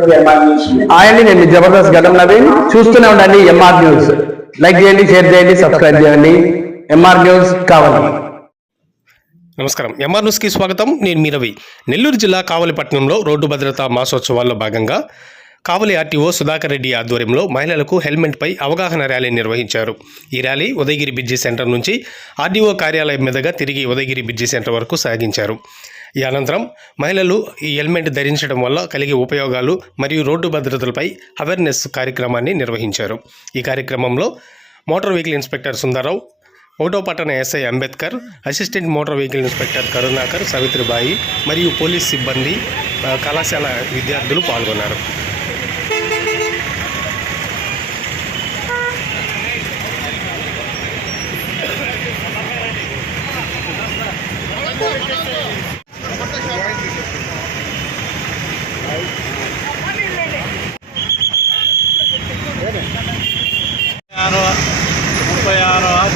అండి, నేను జబర్దస్త్ గడ్డం నవీన్. చూస్తూనే ఉండండి ఎంఆర్ న్యూస్. లైక్ చేయండి, షేర్ చేయండి, సబ్స్క్రైబ్ చేయండి. ఎంఆర్ న్యూస్ కావాలి. నమస్కారం. ఎంఆర్ న్యూస్కి స్వాగతం. నేను మీ రవి. నెల్లూరు జిల్లా కావలిపట్నంలో రోడ్డు భద్రతా మాసోత్సవాల్లో భాగంగా కావలి ఆర్టీఓ సుధాకర్ రెడ్డి ఆధ్వర్యంలో మహిళలకు హెల్మెట్పై అవగాహన ర్యాలీ నిర్వహించారు. ఈ ర్యాలీ ఉదయగిరి బ్రిడ్జి సెంటర్ నుంచి ఆర్డీఓ కార్యాలయం మీదుగా తిరిగి ఉదయగిరి బ్రిడ్జి సెంటర్ వరకు సాగించారు. ఈ అనంతరం మహిళలు ఈ హెల్మెట్ ధరించడం వల్ల కలిగే ఉపయోగాలు మరియు రోడ్డు భద్రతలపై అవేర్నెస్ కార్యక్రమాన్ని నిర్వహించారు. ఈ కార్యక్రమంలో మోటార్ వెహికల్ ఇన్స్పెక్టర్ సుందరరావు, ఒకటో పట్టణ SI Ambedkar, assistant motor vehicle inspector Karunakar, Savitribai మరియు పోలీస్ సిబ్బంది, కళాశాల విద్యార్థులు పాల్గొన్నారు.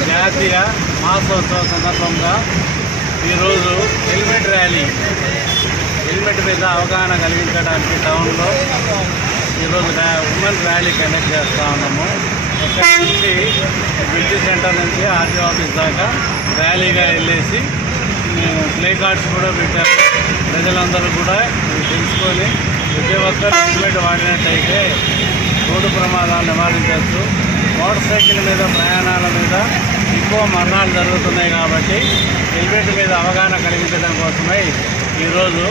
జాతీయ మాసోత్సవ సందర్భంగా ఈరోజు హెల్మెట్ ర్యాలీ, హెల్మెట్ మీద అవగాహన కలిగించడానికి టౌన్లో ఈరోజు ఉమెన్ ర్యాలీ కండక్ట్ చేస్తూ ఉన్నాము. ఇక్కడ నుంచి బ్రిడ్జి సెంటర్ నుంచి ఆర్టీ ఆఫీస్ దాకా ర్యాలీగా వెళ్ళేసి ప్లే కార్డ్స్ కూడా పెట్టారు. ప్రజలందరూ కూడా తెలుసుకొని ప్రతి ఒక్కరు హెల్మెట్ వాడినట్టయితే రోడ్డు ప్రమాదాలు నివారించవచ్చు. మోటార్ సైకిల్ మీద ప్రయాణాల మీద ఎక్కువ మరణాలు జరుగుతున్నాయి కాబట్టి హెల్మెట్ మీద అవగాహన కలిగించడం కోసమై ఈరోజు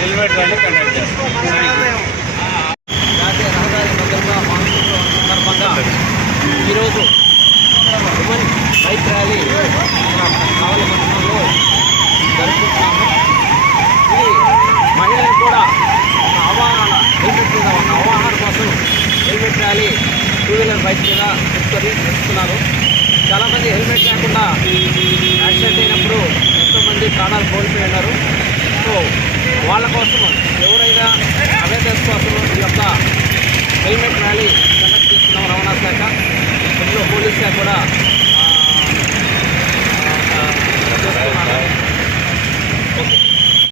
హెల్మెట్ ర్యాలీ కండక్ట్ చేస్తాం. జాతీయ రహదారి భద్రతా మాసోత్సవం సందర్భంగా ఈరోజు ఉమెన్ బైక్ ర్యాలీ కావలిపట్నంలో జరుపుకుంటున్నాము. ఇది మహిళలకు కూడా ఒక అవగాహన, హెల్మెట్ మీద ఒక అవగాహన కోసం helmet rally two wheeler bike మీద ఇస్తున్నారు. చాలామంది హెల్మెట్ లేకుండా యాక్సిడెంట్ అయినప్పుడు ఎంతోమంది ప్రాణాలు కోల్పోయి ఉన్నారు. సో వాళ్ళ కోసం ఎవరైనా అవేర్నెస్ కోసం ఈ యొక్క హెల్మెట్ ర్యాలీ